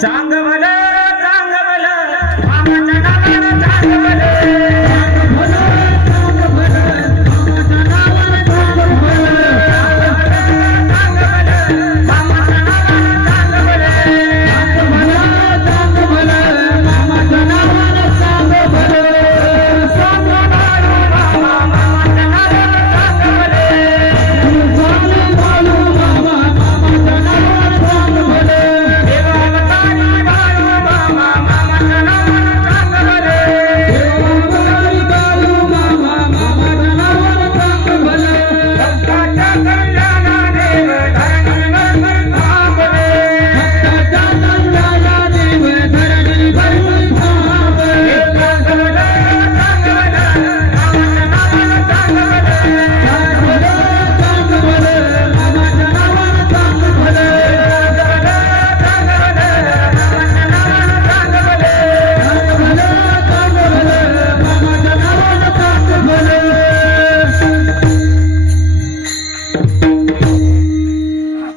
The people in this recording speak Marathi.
चांग भलं चांग भलं